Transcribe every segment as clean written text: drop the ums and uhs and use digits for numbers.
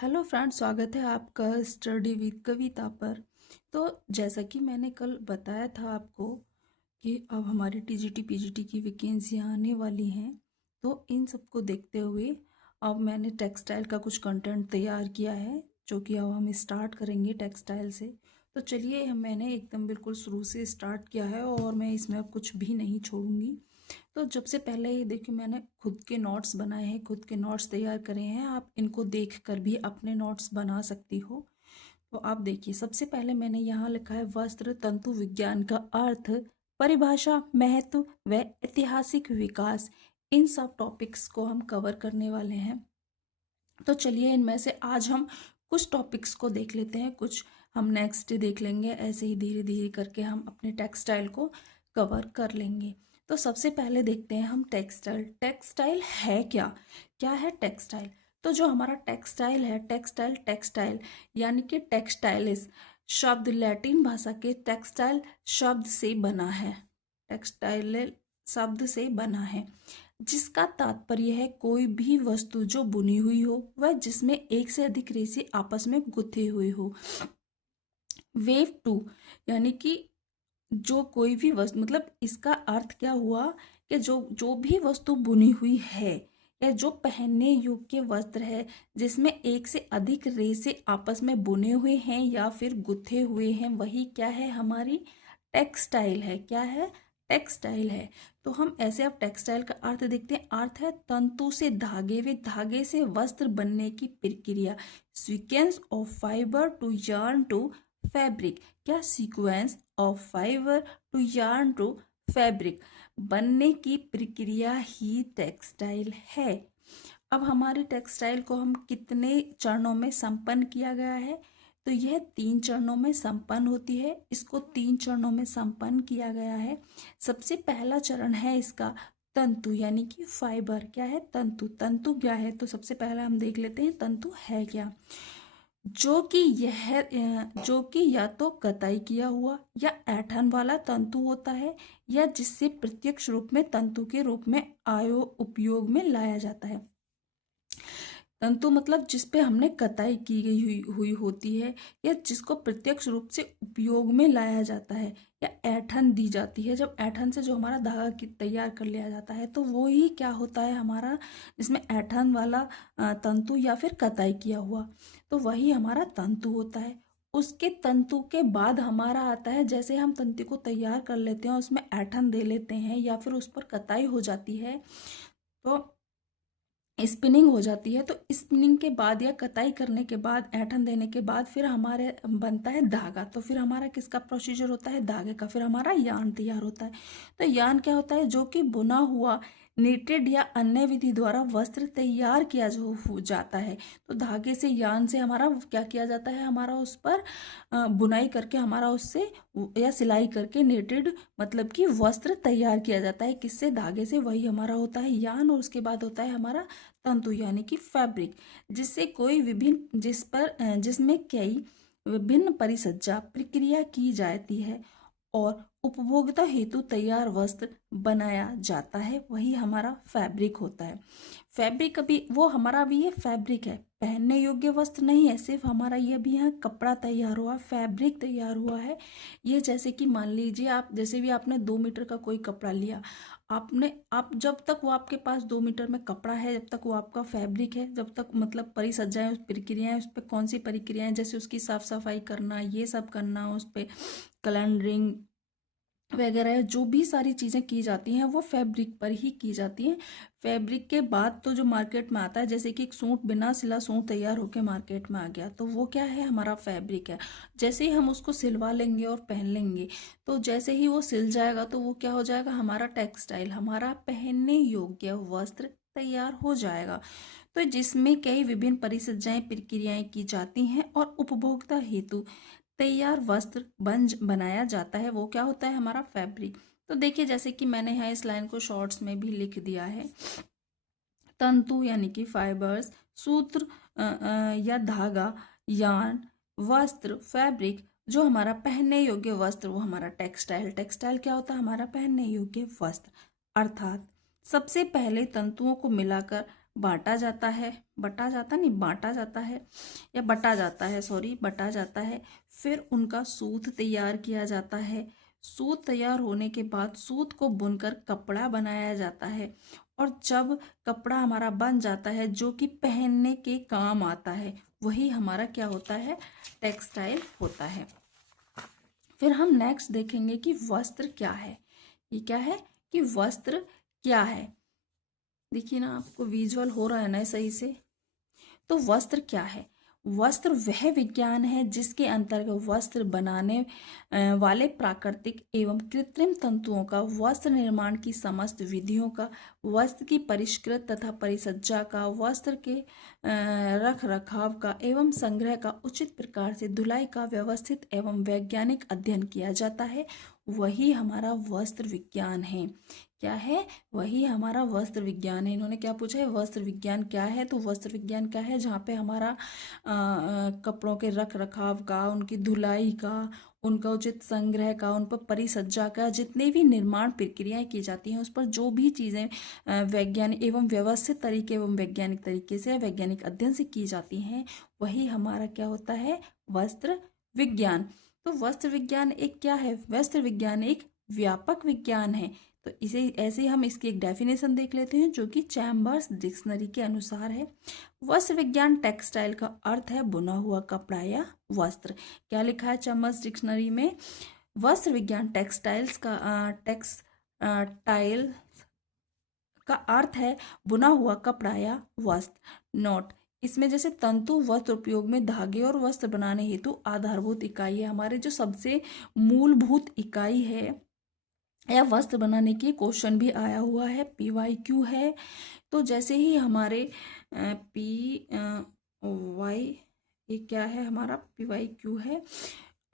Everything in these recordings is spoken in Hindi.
हेलो फ्रेंड्स, स्वागत है आपका स्टडी विद कविता पर। तो जैसा कि मैंने कल बताया था आपको कि अब हमारी टीजीटी पीजीटी की वैकेंसियाँ आने वाली हैं। तो इन सबको देखते हुए अब मैंने टेक्सटाइल का कुछ कंटेंट तैयार किया है, जो कि अब हम स्टार्ट करेंगे टेक्सटाइल से। तो चलिए, मैंने एकदम बिल्कुल शुरू से स्टार्ट किया है और मैं इसमें अब कुछ भी नहीं छोड़ूंगी। तो जब से पहले ये देखिए, मैंने खुद के नोट्स बनाए हैं, खुद के नोट्स तैयार करे हैं। आप इनको देख कर भी अपने नोट्स बना सकती हो। तो आप देखिए, सबसे पहले मैंने यहाँ लिखा है वस्त्र तंतु विज्ञान का अर्थ, परिभाषा, महत्व व ऐतिहासिक विकास। इन सब टॉपिक्स को हम कवर करने वाले हैं। तो चलिए, इनमें से आज हम कुछ टॉपिक्स को देख लेते हैं, कुछ हम नेक्स्ट देख लेंगे। ऐसे ही धीरे धीरे करके हम अपने टेक्सटाइल को कवर कर लेंगे। तो सबसे पहले देखते हैं हम टेक्सटाइल। टेक्सटाइल है क्या? क्या है टेक्सटाइल? तो जो हमारा टेक्सटाइल है, टेक्सटाइल टेक्सटाइल यानी कि टेक्सटाइलिस शब्द लैटिन भाषा के टेक्सटाइल शब्द से बना है। टेक्सटाइल शब्द से बना है, जिसका तात्पर्य है कोई भी वस्तु जो बुनी हुई हो वह जिसमें एक से अधिक रेशे आपस में गुथे हुए हो। वेव टू यानी कि जो कोई भी वस्तु, मतलब इसका अर्थ क्या हुआ कि जो जो भी वस्तु बुनी हुई है या जो पहनने योग्य वस्त्र है जिसमें एक से अधिक रेशे आपस में बुने हुए हैं या फिर गुथे हुए हैं, वही क्या है? हमारी टेक्सटाइल है। क्या है? टेक्सटाइल है। तो हम ऐसे अब टेक्सटाइल का अर्थ देखते हैं। अर्थ है तंतु से धागे, वे धागे से वस्त्र बनने की प्रक्रिया। Sequence of fibre to yarn to fabric. क्या? Sequence of fibre to yarn to fabric बनने की प्रक्रिया ही टेक्सटाइल है। अब हमारी टेक्सटाइल को हम कितने चरणों में संपन्न किया गया है? तो यह 3 चरणों में संपन्न होती है। इसको 3 चरणों में संपन्न किया गया है। सबसे पहला चरण है इसका तंतु यानी कि फाइबर। क्या है? तंतु। तंतु क्या है? तो सबसे पहला हम देख लेते हैं तंतु है क्या। जो कि या तो कताई किया हुआ या ऐंठन वाला तंतु होता है, या जिससे प्रत्यक्ष रूप में तंतु के रूप में आयो उपयोग में लाया जाता है। तंतु मतलब जिस पे हमने कताई की गई हुई होती है, या जिसको प्रत्यक्ष रूप से उपयोग में लाया जाता है, या ऐंठन दी जाती है। जब ऐंठन से जो हमारा धागा की तैयार कर लिया जाता है, तो वो ही क्या होता है हमारा, जिसमें ऐंठन वाला तंतु या फिर कताई किया हुआ, तो वही हमारा तंतु होता है। उसके तंतु के बाद हमारा आता है, जैसे हम तंतु को तैयार कर लेते हैं, उसमें ऐंठन दे लेते हैं या फिर उस पर कताई हो जाती है, तो स्पिनिंग हो जाती है। तो स्पिनिंग के बाद या कताई करने के बाद, ऐंठन देने के बाद फिर हमारे बनता है धागा। तो फिर हमारा किसका प्रोसीजर होता है? धागे का। फिर हमारा यान तैयार होता है। तो यान क्या होता है? जो कि बुना हुआ, नीटेड या अन्य विधि द्वारा वस्त्र तैयार किया जो हो जाता है। तो धागे से, यान से हमारा क्या किया जाता है? हमारा उस पर बुनाई करके, हमारा उससे या सिलाई करके नीटेड मतलब कि वस्त्र तैयार किया जाता है। किससे? धागे से। वही हमारा होता है यान। और उसके बाद होता है हमारा तंतु यानी कि फैब्रिक, जिससे कोई विभिन्न जिसमें कई विभिन्न परिसज्जा प्रक्रिया की जाती है और उपभोक्ता हेतु तैयार वस्त्र बनाया जाता है, वही हमारा फैब्रिक होता है। फैब्रिक अभी वो हमारा भी ये फैब्रिक है, पहनने योग्य वस्त्र नहीं है सिर्फ हमारा। ये भी यहाँ कपड़ा तैयार हुआ, फैब्रिक तैयार हुआ है। ये जैसे कि मान लीजिए आप, जैसे भी आपने 2 मीटर का कोई कपड़ा लिया, आप जब तक वो आपके पास 2 मीटर में कपड़ा है, जब तक वो आपका फैब्रिक है। जब तक मतलब परिसज्जाएं, उस प्रक्रियाएं, उस पर कौन सी प्रक्रियाएं, जैसे उसकी साफ सफाई करना, ये सब करना, उस पर कलरिंग वगैरह जो भी सारी चीज़ें की जाती हैं वो फैब्रिक पर ही की जाती हैं। फैब्रिक के बाद तो जो मार्केट में आता है, जैसे कि एक सूट, बिना सिला सूट तैयार होकर मार्केट में आ गया, तो वो क्या है? हमारा फैब्रिक है। जैसे ही हम उसको सिलवा लेंगे और पहन लेंगे, तो जैसे ही वो सिल जाएगा तो वो क्या हो जाएगा? हमारा टेक्सटाइल, हमारा पहनने योग्य वस्त्र तैयार हो जाएगा। तो जिसमें कई विभिन्न परिसज्जाएं प्रक्रियाएं की जाती हैं और उपभोक्ता हेतु तैयार वस्त्र बनाया जाता है, वो क्या होता है? हमारा फैब्रिक। तो देखिए, जैसे कि मैंने यहाँ इस लाइन को शॉर्ट्स में भी लिख दिया है। तंतु यानी कि फाइबर्स, सूत्र या धागा, यार्न, वस्त्र, फैब्रिक, जो हमारा पहनने योग्य वस्त्र, वो हमारा टेक्सटाइल। टेक्सटाइल क्या होता है? हमारा पहनने योग्य वस्त्र। अर्थात सबसे पहले तंतुओं को मिलाकर बांटा जाता है, बटा जाता नहीं, बांटा जाता है या बटा जाता है, सॉरी, बटा जाता है। फिर उनका सूत तैयार किया जाता है। सूत तैयार होने के बाद सूत को बुनकर कपड़ा बनाया जाता है। और जब कपड़ा हमारा बन जाता है जो कि पहनने के काम आता है, वही हमारा क्या होता है, टेक्सटाइल होता है। फिर हम नेक्स्ट देखेंगे कि वस्त्र क्या है। ये क्या है कि वस्त्र क्या है। देखिए ना, आपको विजुअल हो रहा है ना सही से। तो वस्त्र क्या है। वस्त्र वह विज्ञान है जिसके अंतर्गत वस्त्र बनाने वाले प्राकृतिक एवं कृत्रिम तंतुओं का, वस्त्र निर्माण की समस्त विधियों का, वस्त्र की परिष्कृत तथा परिसज्जा का, वस्त्र के रख रखाव का एवं संग्रह का उचित प्रकार से धुलाई का व्यवस्थित एवं वैज्ञानिक अध्ययन किया जाता है, वही हमारा वस्त्र विज्ञान है। क्या है, वही हमारा वस्त्र विज्ञान है। इन्होंने क्या पूछा है, वस्त्र विज्ञान क्या है। तो वस्त्र विज्ञान क्या है, जहाँ पे हमारा कपड़ों के रख रखाव का, उनकी धुलाई का, उनका उचित संग्रह का, उन पर परिसज्जा का, जितने भी निर्माण प्रक्रियाएं की जाती हैं उस पर जो भी चीज़ें वैज्ञानिक एवं व्यवस्थित तरीके एवं वैज्ञानिक तरीके से, वैज्ञानिक अध्ययन से की जाती हैं, वही हमारा क्या होता है, वस्त्र विज्ञान। तो वस्त्र विज्ञान एक क्या है, वस्त्र विज्ञान एक व्यापक विज्ञान है। तो इसे ऐसे हम इसकी एक डेफिनेशन देख लेते हैं जो कि चैम्बर्स डिक्शनरी के अनुसार है। वस्त्र विज्ञान टेक्सटाइल का अर्थ है बुना हुआ कपड़ा या वस्त्र। क्या लिखा है चैम्बर्स डिक्शनरी में, वस्त्र विज्ञान टेक्सटाइल्स का टेक्सटाइल का अर्थ है बुना हुआ कपड़ा या वस्त्र। नोट, इसमें जैसे तंतु वस्त्र उपयोग में धागे और वस्त्र बनाने हेतु आधारभूत इकाई है। हमारे जो सबसे मूलभूत इकाई है या वस्त्र बनाने की, क्वेश्चन भी आया हुआ है, PYQ है। तो जैसे ही हमारे PY, ये क्या है हमारा PYQ है,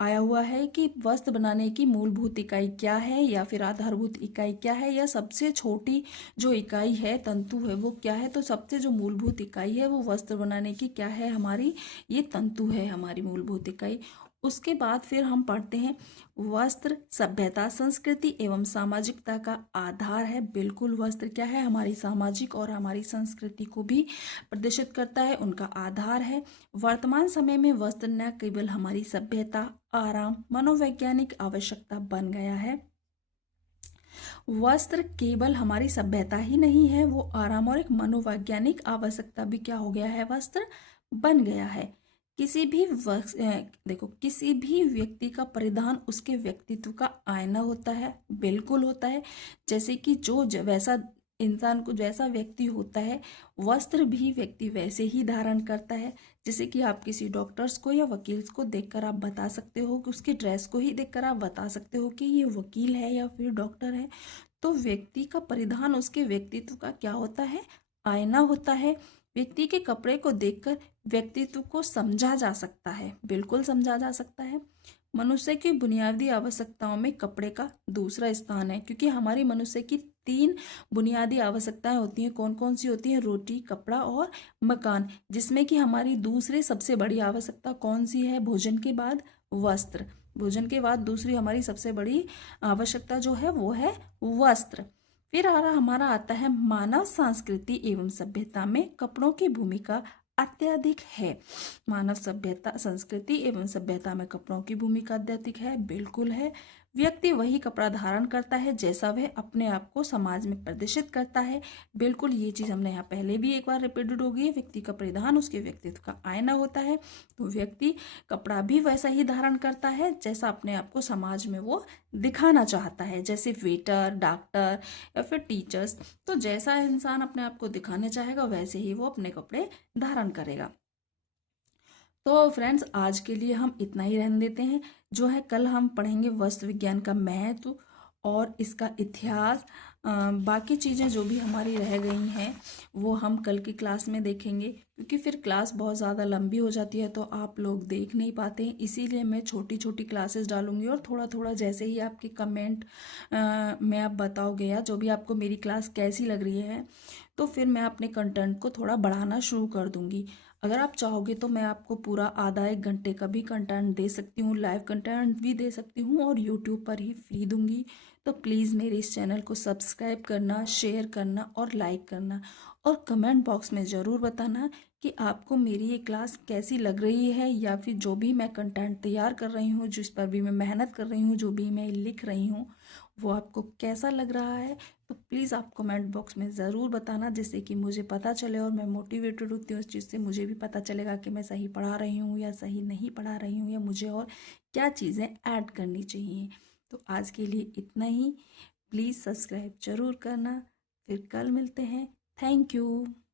आया हुआ है कि वस्त्र बनाने की मूलभूत इकाई क्या है या फिर आधारभूत इकाई क्या है, या सबसे छोटी जो इकाई है, तंतु है, वो क्या है। तो सबसे जो मूलभूत इकाई है वो वस्त्र बनाने की क्या है हमारी, ये तंतु है हमारी मूलभूत इकाई। उसके बाद फिर हम पढ़ते हैं वस्त्र सभ्यता, संस्कृति एवं सामाजिकता का आधार है। बिल्कुल, वस्त्र क्या है, हमारी सामाजिक और हमारी संस्कृति को भी प्रदर्शित करता है, उनका आधार है। वर्तमान समय में वस्त्र न केवल हमारी सभ्यता, आराम, मनोवैज्ञानिक आवश्यकता बन गया है। वस्त्र केवल हमारी सभ्यता ही नहीं है, वो आराम और एक मनोवैज्ञानिक आवश्यकता भी क्या हो गया है, वस्त्र बन गया है। किसी भी देखो, किसी भी व्यक्ति का परिधान उसके व्यक्तित्व का आईना होता है। बिल्कुल होता है। जैसे कि जो वैसा इंसान को, जैसा व्यक्ति होता है, वस्त्र भी व्यक्ति वैसे ही धारण करता है। जैसे कि आप किसी डॉक्टर्स को या वकील को देखकर आप बता सकते हो कि उसकी ड्रेस को ही देखकर आप बता सकते हो कि ये वकील है या फिर डॉक्टर है। तो व्यक्ति का परिधान उसके व्यक्तित्व का क्या होता है, आईना होता है। व्यक्ति के कपड़े को देखकर व्यक्तित्व को समझा जा सकता है, बिल्कुल समझा जा सकता है। मनुष्य की बुनियादी आवश्यकताओं में कपड़े का दूसरा स्थान है, क्योंकि हमारी मनुष्य की 3 बुनियादी आवश्यकताएं होती हैं। कौन कौन सी होती हैं, रोटी, कपड़ा और मकान, जिसमें कि हमारी दूसरी सबसे बड़ी आवश्यकता कौन सी है, भोजन के बाद वस्त्र। भोजन के बाद दूसरी हमारी सबसे बड़ी आवश्यकता जो है वो है वस्त्र। फिर हमारा आता है मानव संस्कृति एवं सभ्यता में कपड़ों की भूमिका अत्यधिक है। मानव सभ्यता, संस्कृति एवं सभ्यता में कपड़ों की भूमिका अत्यधिक है, बिल्कुल है। व्यक्ति वही कपड़ा धारण करता है जैसा वह अपने आप को समाज में प्रदर्शित करता है। बिल्कुल, ये चीज हमने यहाँ पहले भी एक बार रिपीटेड हो गई है। व्यक्ति का परिधान उसके व्यक्तित्व का आईना होता है। तो व्यक्ति कपड़ा भी वैसा ही धारण करता है जैसा अपने आप को समाज में वो दिखाना चाहता है। जैसे वेटर, डॉक्टर या फिर टीचर्स, तो जैसा इंसान अपने आप को दिखाने चाहेगा वैसे ही वो अपने कपड़े धारण करेगा। तो फ्रेंड्स, आज के लिए हम इतना ही रहने देते हैं। जो है कल हम पढ़ेंगे वस्त्र विज्ञान का महत्व और इसका इतिहास। बाकी चीज़ें जो भी हमारी रह गई हैं वो हम कल की क्लास में देखेंगे, क्योंकि फिर क्लास बहुत ज़्यादा लंबी हो जाती है तो आप लोग देख नहीं पाते हैं। इसीलिए मैं छोटी छोटी क्लासेस डालूंगी और थोड़ा थोड़ा जैसे ही आपके कमेंट में आप बताओगे या जो भी आपको मेरी क्लास कैसी लग रही है, तो फिर मैं अपने कंटेंट को थोड़ा बढ़ाना शुरू कर दूंगी। अगर आप चाहोगे तो मैं आपको पूरा आधा 1 घंटे का भी कंटेंट दे सकती हूँ, लाइव कंटेंट भी दे सकती हूँ और यूट्यूब पर ही फ्री दूंगी। तो प्लीज़ मेरे इस चैनल को सब्सक्राइब करना, शेयर करना और लाइक करना। और कमेंट बॉक्स में ज़रूर बताना कि आपको मेरी ये क्लास कैसी लग रही है, या फिर जो भी मैं कंटेंट तैयार कर रही हूँ, जिस पर भी मैं मेहनत कर रही हूँ, जो भी मैं लिख रही हूँ, वो आपको कैसा लग रहा है। तो प्लीज़ आप कमेंट बॉक्स में ज़रूर बताना, जिससे कि मुझे पता चले और मैं मोटिवेटेड होती हूँ उस चीज़ से। मुझे भी पता चलेगा कि मैं सही पढ़ा रही हूँ या सही नहीं पढ़ा रही हूँ, या मुझे और क्या चीज़ें ऐड करनी चाहिए। तो आज के लिए इतना ही। प्लीज़ सब्सक्राइब ज़रूर करना। फिर कल मिलते हैं। Thank you.